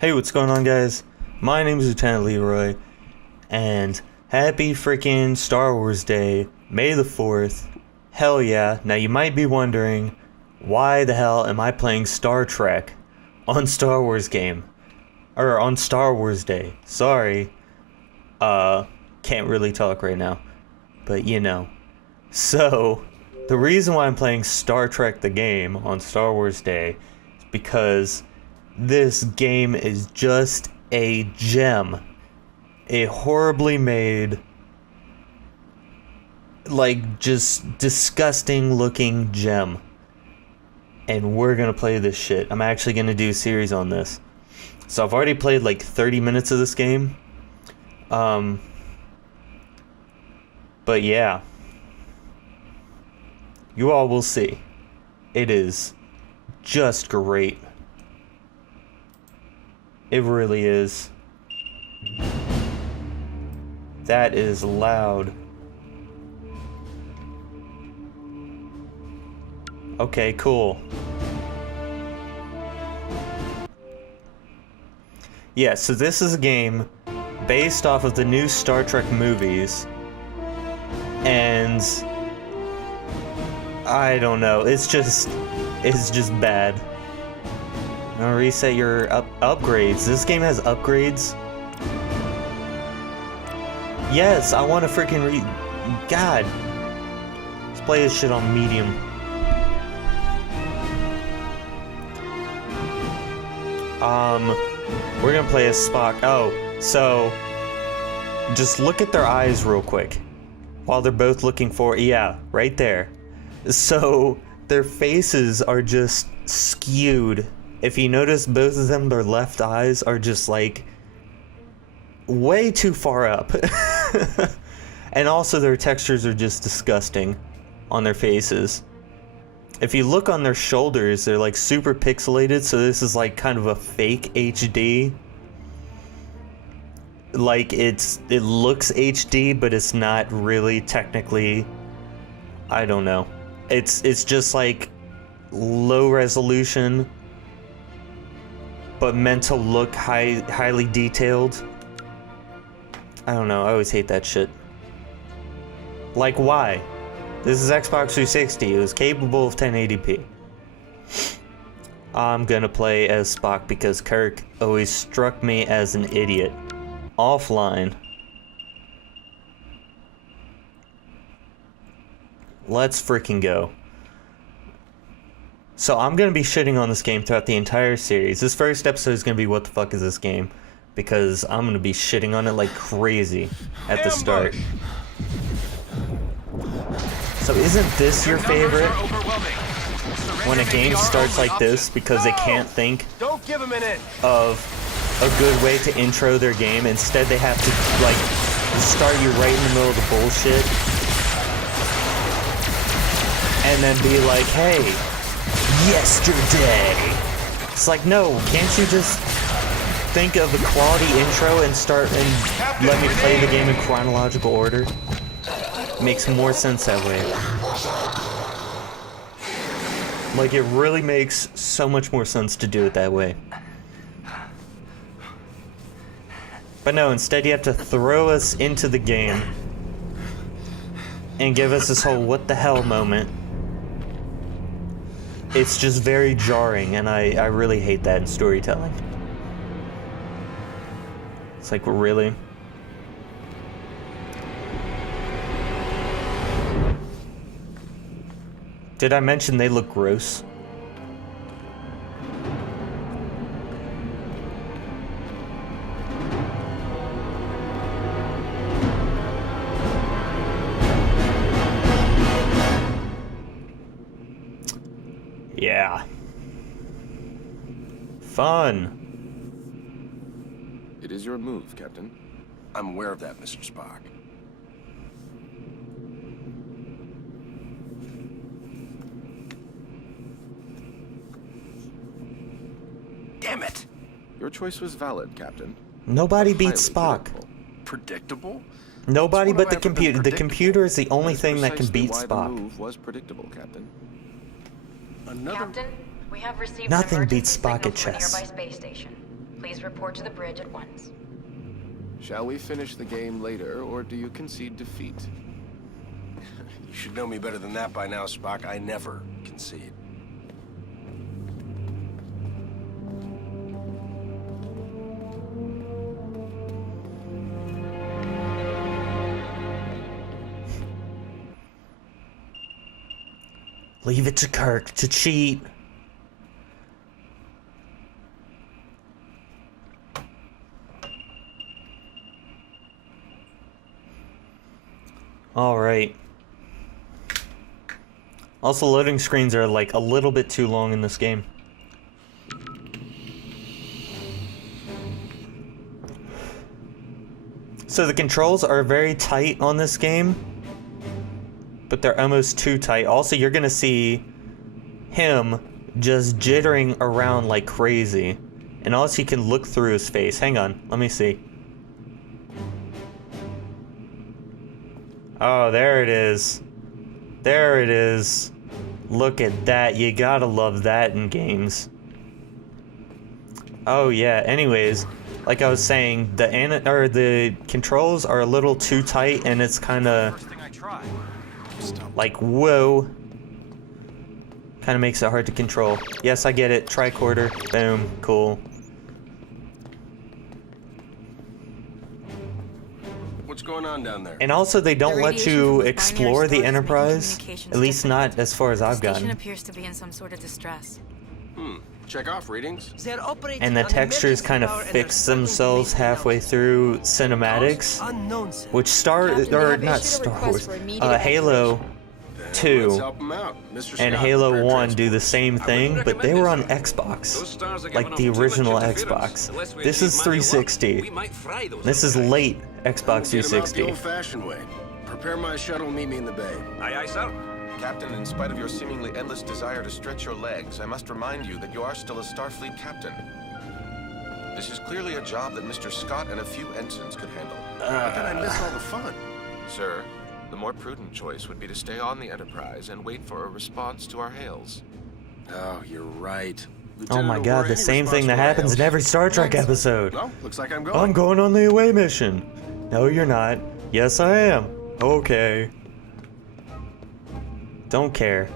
Hey, what's going on, guys? My name is Lieutenant Leroy, and happy freaking Star Wars Day, May the 4th. Hell yeah. Now you might be wondering, why the hell am I playing Star Trek on Star Wars game? Or on Star Wars Day. Sorry. Can't really talk right now. But you know. So, the reason why I'm playing Star Trek the game on Star Wars Day is because this game is just a gem. A horribly made, like, just disgusting looking gem. And we're gonna play this shit. I'm actually gonna do a series on this. So I've already played like 30 minutes of this game. But yeah. You all will see. It is just great. It really is. That is loud. Okay, cool. Yeah, so this is a game based off of the new Star Trek movies. And I don't know, it's just bad. Now reset your upgrades. This game has upgrades. Yes, I want to freaking God. Let's play this shit on medium. We're gonna play as Spock. Oh, so just look at their eyes real quick while they're both looking for, yeah, right there. So their faces are just skewed. If you notice, both of them, their left eyes are just like way too far up. And also their textures are just disgusting on their faces. If you look on their shoulders, they're like super pixelated, so this is like kind of a fake HD. Like it looks HD, but it's not really technically. I don't know. It's just like low resolution, but meant to look highly detailed. I don't know, I always hate that shit. Like, why? This is Xbox 360, it was capable of 1080p. I'm gonna play as Spock because Kirk always struck me as an idiot. Offline. Let's freaking go. So I'm gonna be shitting on this game throughout the entire series. This first episode is gonna be what the fuck is this game? Because I'm gonna be shitting on it like crazy at the start. So isn't this your favorite? When a game starts like this because they can't think of a good way to intro their game. Instead they have to like start you right in the middle of the bullshit. And then be like, hey, yesterday. It's like, no, can't you just think of a quality intro and start and let me play the game in chronological order? Makes more sense that way. Like, it really makes so much more sense to do it that way. But no, instead you have to throw us into the game and give us this whole what the hell moment. It's just very jarring, and I really hate that in storytelling. It's like, really? Did I mention they look gross? Yeah. Fun. It is your move, Captain. I'm aware of that, Mr. Spock. Damn it! Your choice was valid, Captain. Nobody beats Spock. Predictable? Nobody but the computer. The computer is the only thing that can beat why Spock. The move was predictable, Captain. Captain, we have received Nothing an beats emergency Spock at signal from a chess. nearby space station. Please report to the bridge at once. Shall we finish the game later, or do you concede defeat? You should know me better than that by now, Spock. I never concede. Leave it to Kirk to cheat. All right. Also, loading screens are like a little bit too long in this game. So the controls are very tight on this game, but they're almost too tight. Also, you're gonna see him just jittering around like crazy, and also you can look through his face. Hang on, let me see. Oh, there it is. There it is. Look at that. You gotta love that in games. Oh yeah, anyways, like I was saying, the controls are a little too tight, and it's kinda like, whoa. Kinda makes it hard to control. Yes, I get it. Tricorder. Boom. Cool. What's going on down there? And also, they don't let you explore the Enterprise. At least not as far as I've The station gotten. appears to be in some sort of distress. Check off readings. And the textures kind of fix themselves halfway through cinematics, which Halo Let's 2 help him out. Mr. and Scott, Halo prepare 1 do the transport. same thing, but they were on Xbox, like the original Xbox. This is 360. This is late Xbox Get him out the 360. old-fashioned way. Prepare my shuttle, meet me in the bay. Aye, aye, sir. Captain, in spite of your seemingly endless desire to stretch your legs, I must remind you that you are still a Starfleet captain. This is clearly a job that Mr. Scott and a few ensigns could handle. But then I miss all the fun. Sir, the more prudent choice would be to stay on the Enterprise and wait for a response to our hails. Oh, you're right. Oh Lieutenant my god, O'Rourke, the any same thing that response happens in from every Star Trek episode. Well, looks like I'm going. I'm going on the away mission. No, you're not. Yes, I am. Okay. Don't care.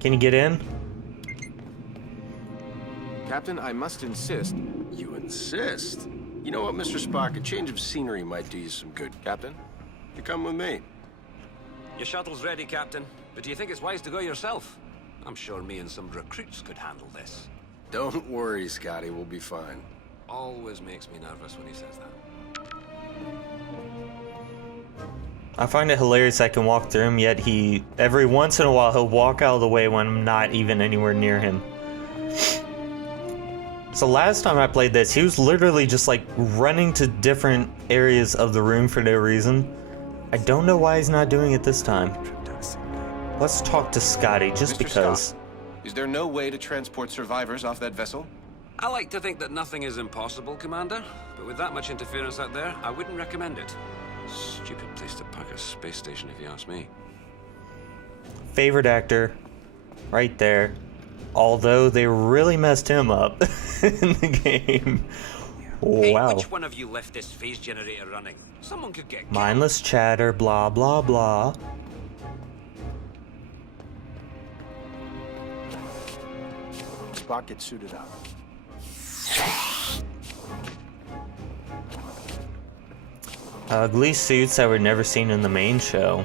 Can you get in? Captain, I must insist. You insist? You know what, Mr. Spock? A change of scenery might do you some good. Captain? You come with me. Your shuttle's ready, Captain. But do you think it's wise to go yourself? I'm sure me and some recruits could handle this. Don't worry, Scotty. We'll be fine. Always makes me nervous when he says that. I find it hilarious I can walk through him, yet every once in a while, he'll walk out of the way when I'm not even anywhere near him. So last time I played this, he was literally just like running to different areas of the room for no reason. I don't know why he's not doing it this time. Let's talk to Scotty, just Mr. because. Scott, is there no way to transport survivors off that vessel? I like to think that nothing is impossible, Commander. But with that much interference out there, I wouldn't recommend it. Stupid place to park a space station, if you ask me. Favorite actor, right there. Although they really messed him up in the game. Hey, Wow. which one of you left this phase generator running? Someone could get killed. Mindless chatter, blah blah blah. Spock, get suited up. Ugly suits that were never seen in the main show.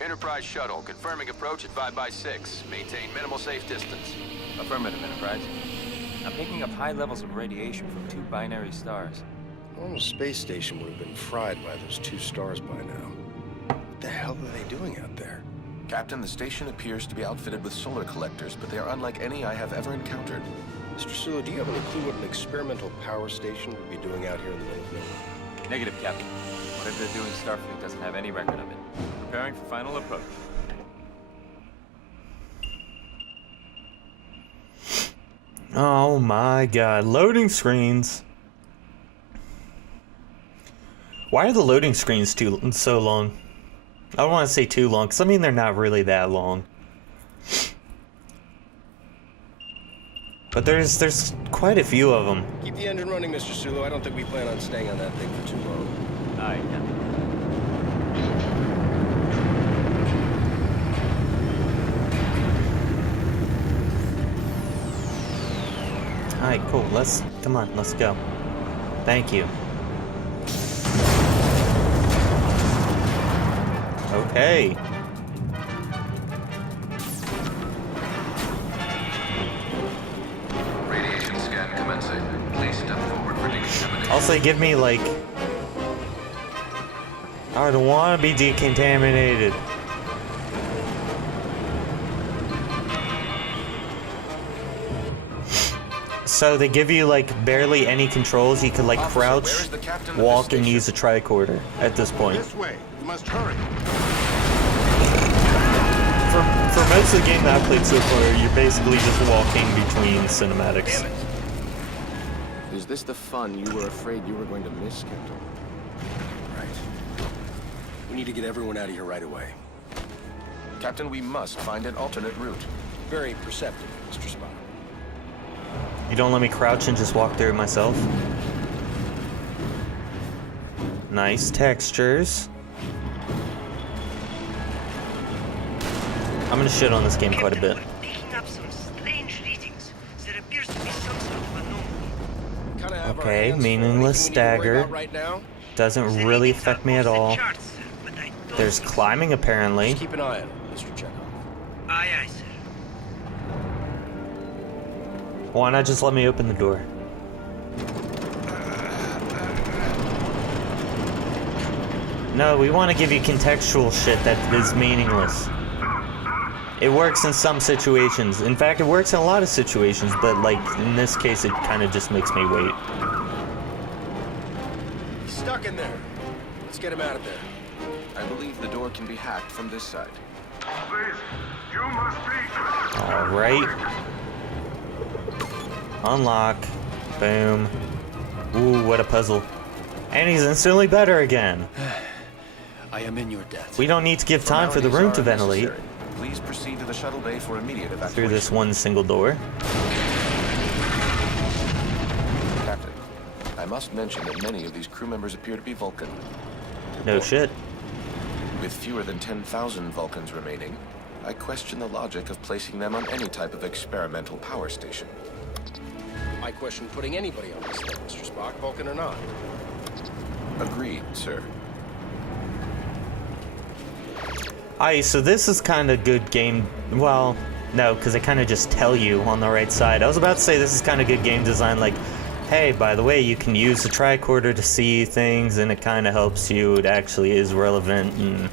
Enterprise shuttle, confirming approach at 5x6. Maintain minimal safe distance. Affirmative, Enterprise. I'm picking up high levels of radiation from two binary stars. A normal space station would have been fried by those two stars by now. What the hell are they doing out there? Captain, the station appears to be outfitted with solar collectors, but they are unlike any I have ever encountered. Mr. Sulu, do you have any clue what an experimental power station would be doing out here in the middle of nowhere? Negative, Captain. Whatever they're doing, Starfleet doesn't have any record of it. Preparing for final approach. Oh my god, loading screens. Why are the loading screens so long? I don't want to say too long, because I mean they're not really that long. But there's quite a few of them. Keep the engine running, Mr. Sulu. I don't think we plan on staying on that thing for too long. Aye, Captain. Alright, cool. Come on, let's go. Thank you. Okay. Radiation scan commencing. Please step forward for decontamination. Also, give me, like... I don't want to be decontaminated. So they give you, like, barely any controls. You can, like, Officer, where crouch, is the captain of this walk, and station? use a tricorder at this point. This way. You must hurry. For most of the game that I've played so far, you're basically just walking between cinematics. Damn it. Is this the fun you were afraid you were going to miss, Captain? Right. We need to get everyone out of here right away. Captain, we must find an alternate route. Very perceptive, Mr. Spock. You don't let me crouch and just walk through it myself? Nice textures. I'm gonna shit on this game quite a bit. Picking up some strange readings. There appears to be some sort of anomaly. Kinda have our Okay, hands full. meaningless Anything we need to worry stagger. about right now? Doesn't really affect me at all. There's climbing apparently. Just keep an eye on it, Mr. Chekhov. Aye, aye, sir. Why not just let me open the door? No, we want to give you contextual shit that is meaningless. It works in some situations. In fact, it works in a lot of situations, but like in this case, it kind of just makes me wait. He's stuck in there. Let's get him out of there. I believe the door can be hacked from this side. Please, you must be. All right. Unlock. Boom. Ooh, what a puzzle. And he's instantly better again. I am in your debt. We don't need to give time for the room to ventilate Please proceed to the shuttle bay for immediate evacuation. through this one single door. Captain, I must mention that many of these crew members appear to be Vulcan. No shit. With fewer than 10,000 Vulcans remaining, I question the logic of placing them on any type of experimental power station. I question putting anybody on this thing, Mr. Spock, Vulcan or not. Agreed, sir. So this is kind of good game. Well, no, because they kind of just tell you on the right side. I was about to say this is kind of good game design, like, hey, by the way, you can use the tricorder to see things, and it kind of helps you. It actually is relevant,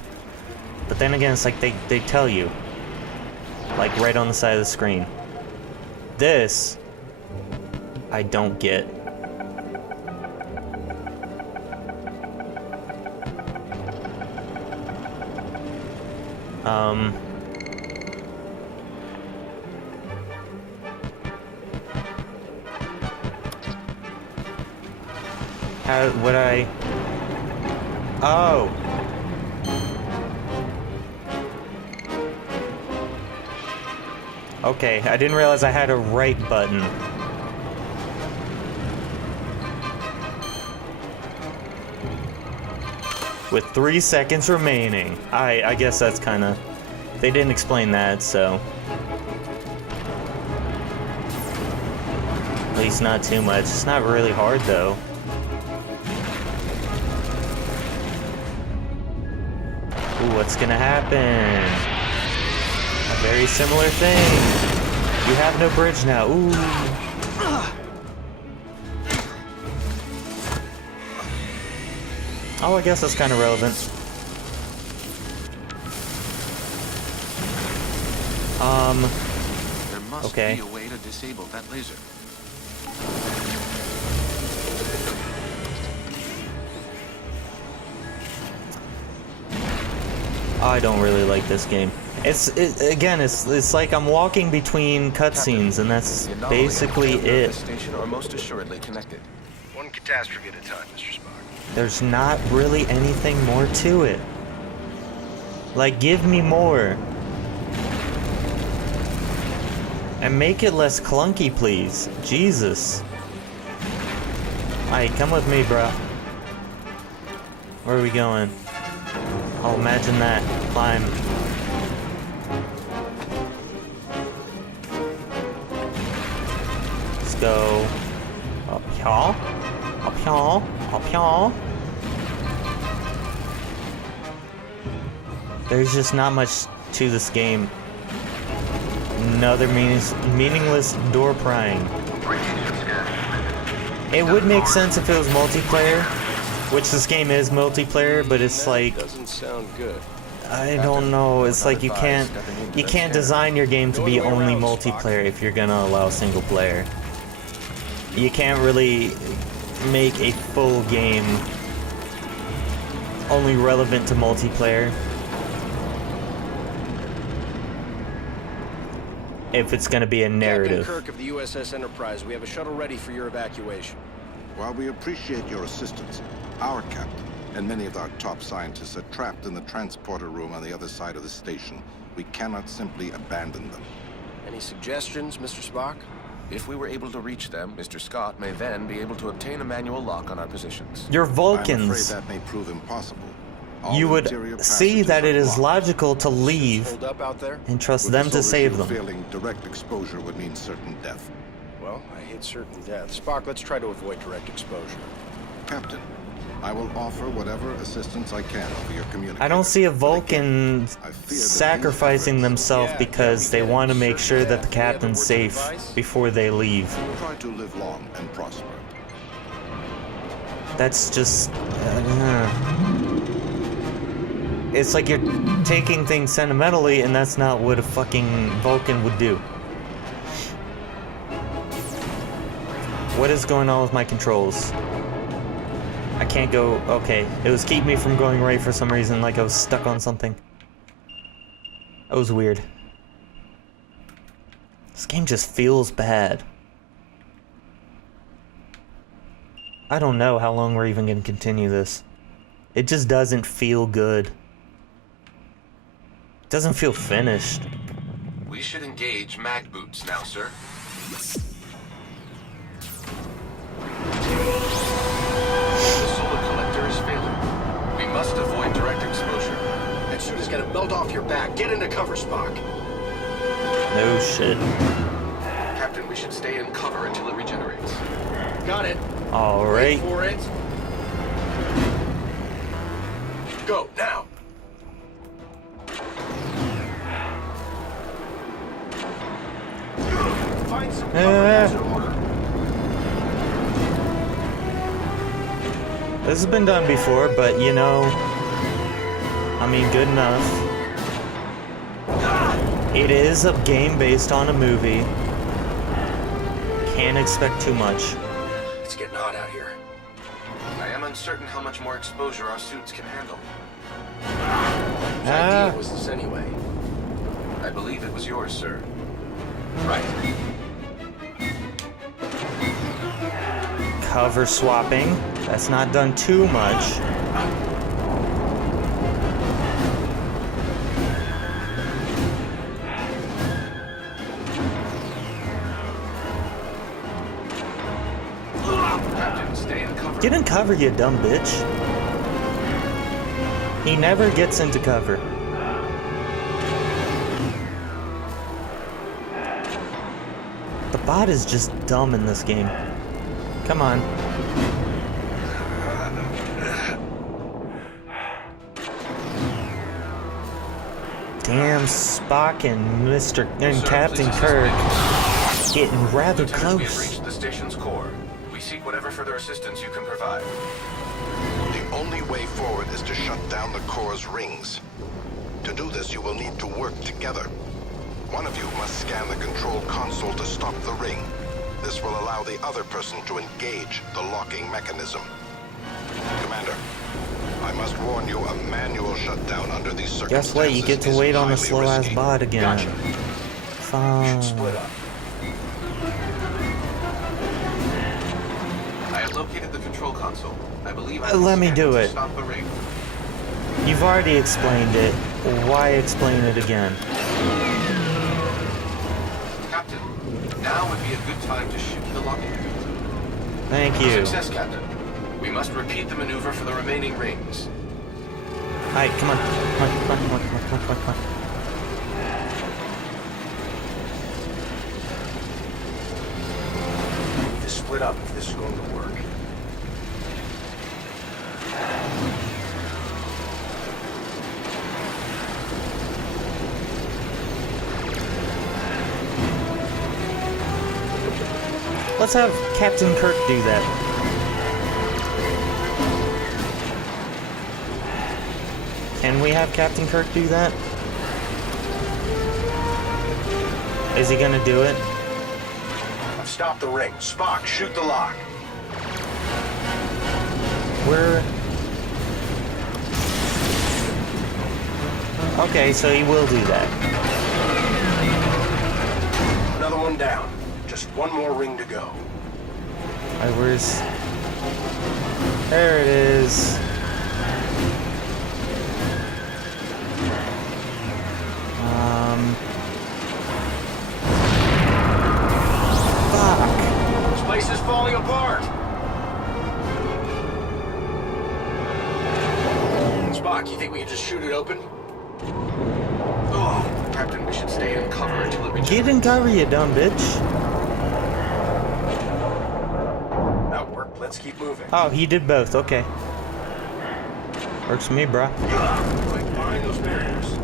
but then again, it's like they tell you, like right on the side of the screen. This, I don't get. How would I? Oh. Okay, I didn't realize I had a right button. With 3 seconds remaining. I guess that's kind of... They didn't explain that, so... At least not too much. It's not really hard, though. Ooh, what's gonna happen? A very similar thing. You have no bridge now. Ooh. Oh, I guess that's kind of relevant. There must Okay. be a way to disable that laser. I don't really like this game. It's like I'm walking between cutscenes, and that's The anomaly basically and the it. this station are most assuredly connected. One catastrophe at a time, Mr. Spock. There's not really anything more to it. Like, give me more. And make it less clunky, please. Jesus. Alright, come with me, bro. Where are we going? Oh, imagine that. Climb. Let's go. Up here. Up here. Up here. There's just not much to this game. Another meaningless door prying. It would make sense if it was multiplayer, which this game is multiplayer, but it's like, Doesn't sound good. I don't know. It's like you can't design your game to be only multiplayer if you're gonna allow single player. You can't really make a full game only relevant to multiplayer if it's gonna be a narrative. Captain Kirk of the USS Enterprise, we have a shuttle ready for your evacuation. While we appreciate your assistance, our captain and many of our top scientists are trapped in the transporter room on the other side of the station. We cannot simply abandon them. Any suggestions, Mr. Spock? If we were able to reach them, Mr. Scott may then be able to obtain a manual lock on our positions. You're I'm Vulcans. afraid that may prove impossible. All You would interior see passages that it are is blocked. logical to leave Hold up out there? and trust With them the to solar save shield them. failing, direct exposure would mean certain death. Well, I hate certain death. Spock, let's try to avoid direct exposure. Captain, I will offer whatever assistance I can over your communicator. I don't see a But Vulcan again, I fear that these sacrificing efforts themselves because they want to make sure that the captain's safe before they leave. Try to live long and prosper. That's just... It's like you're taking things sentimentally, and that's not what a fucking Vulcan would do. What is going on with my controls? I can't go... Okay, it was keeping me from going right for some reason, like I was stuck on something. That was weird. This game just feels bad. I don't know how long we're even gonna continue this. It just doesn't feel good. It doesn't feel finished. We should engage mag boots now, sir. The solar collector is failing. We must avoid direct exposure. That suit is gonna melt off your back. Get into cover, Spock. No shit. Captain, we should stay in cover until it regenerates. Got it. Alright. Wait for it. Go, now. Find some cover as an order. This has been done before, but you know, I mean, good enough. It is a game based on a movie. Can't expect too much. It's getting hot out here. I am uncertain how much more exposure our suits can handle. Whose idea was this anyway? I believe it was yours, sir. Right. Cover swapping. That's not done too much. Captain, stay in cover. Get in cover, you dumb bitch. He never gets into cover. The bot is just dumb in this game. Come on. Damn, Spock and Mr. and Sir, Captain please Kirk assist getting rather Lieutenant, we have close. reached the station's core. We seek whatever further assistance you can provide. The only way forward is to shut down the core's rings. To do this, you will need to work together. One of you must scan the control console to stop the ring. This will allow the other person to engage the locking mechanism. Commander, I must warn you, a manual shutdown under these circumstances Guess what? You get to is wait on the highly slow-ass risky. bot again. Gotcha. Fine. Split up. I have located the control console. I believe I Let me can do to it. Stop the ring. You've already explained it. Why explain it again? Captain, be a good time to shoot the locking gate. Thank you. Success, Captain. We must repeat the maneuver for the remaining rings. Alright, come on. Come on, come on, come on, come on, come on, come on. We need to split up if this is going to work. Let's have Captain Kirk do that. Can we have Captain Kirk do that? Is he gonna do it? I've stopped the ring. Spock, shoot the lock. We're... Okay, so he will do that. Another one down. Just one more ring to go. Alright, where's... There it is. Fuck. This place is falling apart. Spock, you think we can just shoot it open? Oh, Captain, we should stay in cover until it reaches. Get in cover, you dumb bitch. That worked. Let's keep moving. Oh, he did both. Okay. Works for me, bro. Right behind those barriers.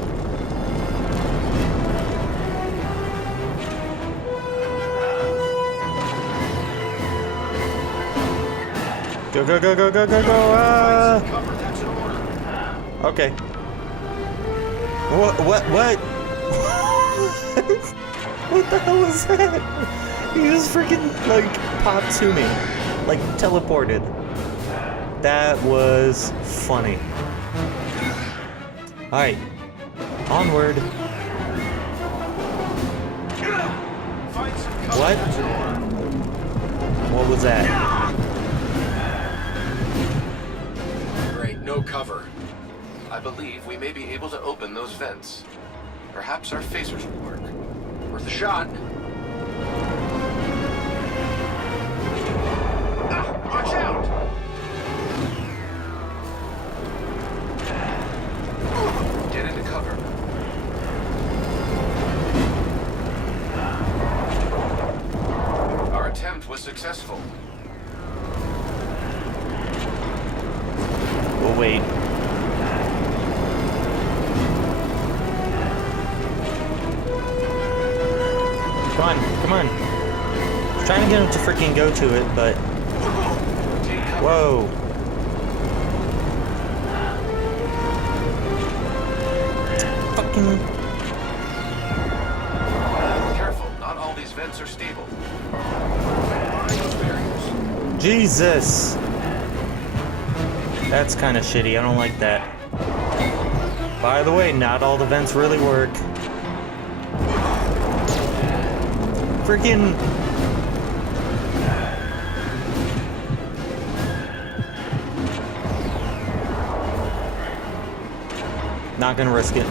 Go, go, go, go, go, go, go. Cover, that's an order. Okay. What? What the hell was that? He just freaking, like, popped to me. Like, teleported. That was funny. Alright. Onward. What? What was that? Great, no cover. I believe we may be able to open those vents. Perhaps our phasers will work. Worth a shot. Watch out! Get into cover. Our attempt was successful. We'll wait. Come on, come on. I was trying to get him to freaking go to it, but... Whoa. Fucking... Careful, not all these vents are stable. Jesus! That's kind of shitty, I don't like that. By the way, not all the vents really work. Freaking... Not gonna risk it.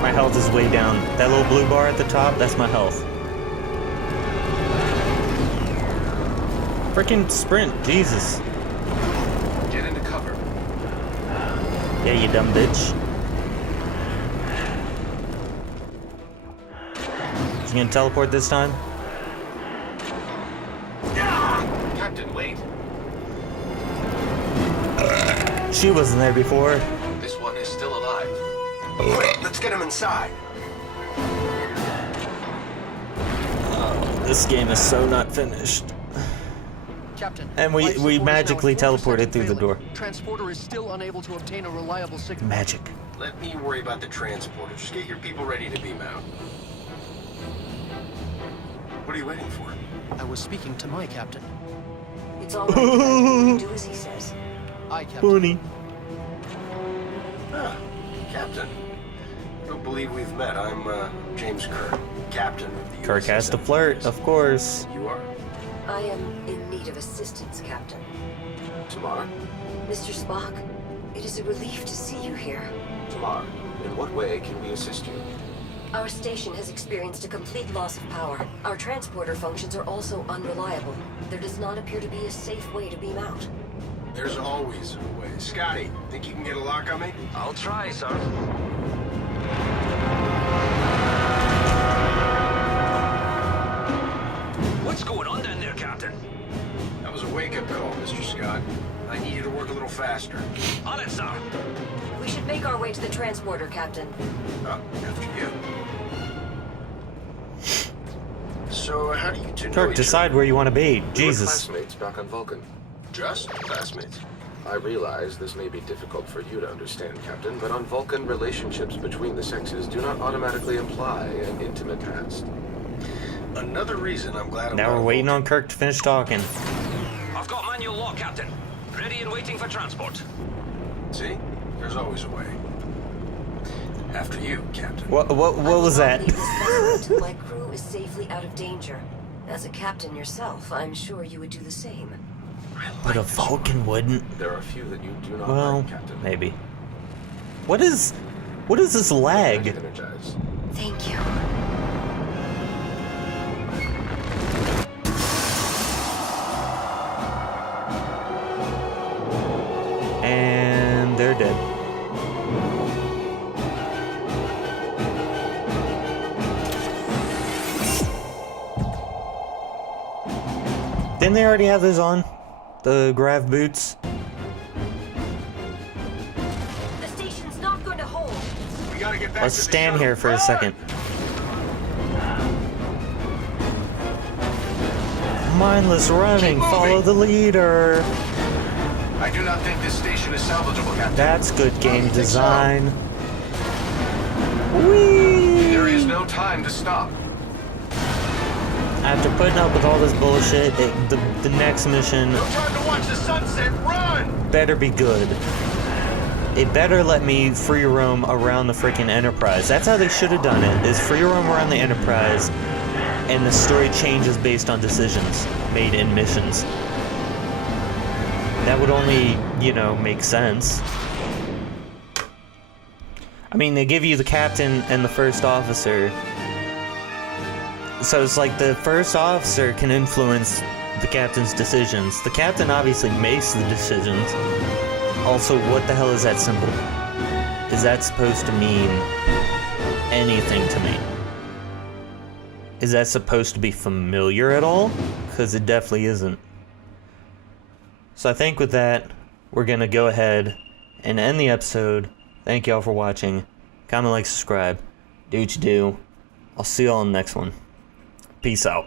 My health is way down. That little blue bar at the top, that's my health. Freaking sprint, Jesus. Get into cover. Yeah, you dumb bitch. You gonna teleport this time? Captain, wait. She wasn't there before. This one is still alive. Quick, let's get him inside. Oh, this game is so not finished. Captain, And we magically teleported through the door. Transporter is still unable to obtain a reliable signal. Magic. Let me worry about the transporter. Just get your people ready to beam out. What are you waiting for? I was speaking to my captain. It's all right. Do as he says. Aye, Captain. Funny. Ah, Captain. Don't believe we've met. I'm James Kirk, Captain of the Kirk USS has to flirt, of course. You are? I am in need of assistance, Captain. Tamar? Mr. Spock, it is a relief to see you here. Tamar, in what way can we assist you? Our station has experienced a complete loss of power. Our transporter functions are also unreliable. There does not appear to be a safe way to beam out. There's always a way. Scotty, think you can get a lock on me? I'll try, sir. What's going on down there, Captain? That was a wake-up call, Mr. Scott. I need you to work a little faster. On it, sir. We should make our way to the transporter, Captain. After you. So, how do you two know Kirk, each decide where you want to be. Jesus. Classmates back on Vulcan. Just classmates. I realize this may be difficult for you to understand, Captain, but on Vulcan, relationships between the sexes do not automatically imply an intimate past. Another reason I'm glad I'm Now we're waiting on Kirk to finish talking. I've got manual lock, Captain. Ready and waiting for transport. See? There's always a way. After you, Captain. What was that? Leave this vessel until my crew is safely out of danger. As a captain yourself, I'm sure you would do the same. But a Vulcan wouldn't. There are a few that you do not Well, like, Captain. maybe. What is this lag? Energize. Thank you. And they're dead. Didn't they already have those on? The grav boots? The station's not going to hold. We gotta get back Let's to the stand shuttle. here for a Run! second. Mindless running, Keep follow moving. the leader. I do not think this station is salvageable, Captain. That's good game think so? design. Whee! There is no time to stop. After putting up with all this bullshit, the next mission No time to watch the sunset. Run! better be good. It better let me free roam around the freaking Enterprise. That's how they should have done it, is free roam around the Enterprise, and the story changes based on decisions made in missions. That would only, make sense. I mean, they give you the captain and the first officer. So it's like the first officer can influence the captain's decisions. The captain obviously makes the decisions. Also, what the hell is that symbol? Is that supposed to mean anything to me? Is that supposed to be familiar at all? Because it definitely isn't. So I think with that, we're going to go ahead and end the episode. Thank y'all for watching. Comment, like, subscribe. Do what you do. I'll see y'all in the next one. Peace out.